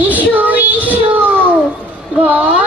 Issue issue গো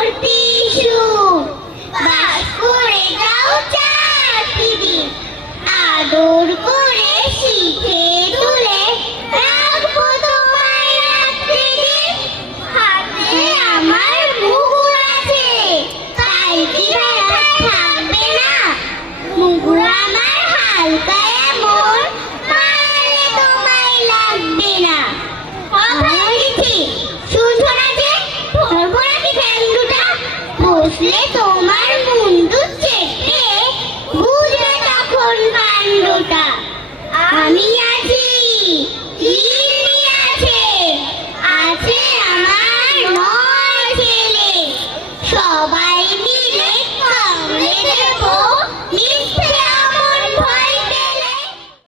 বসলে তোমার মুন্ডু চেপে বুঝবে তখন কাণ্ডটা। আমি আছি আছে আছে আমার নয় ছেলে। সবাই মিলে কামড়ে দেবো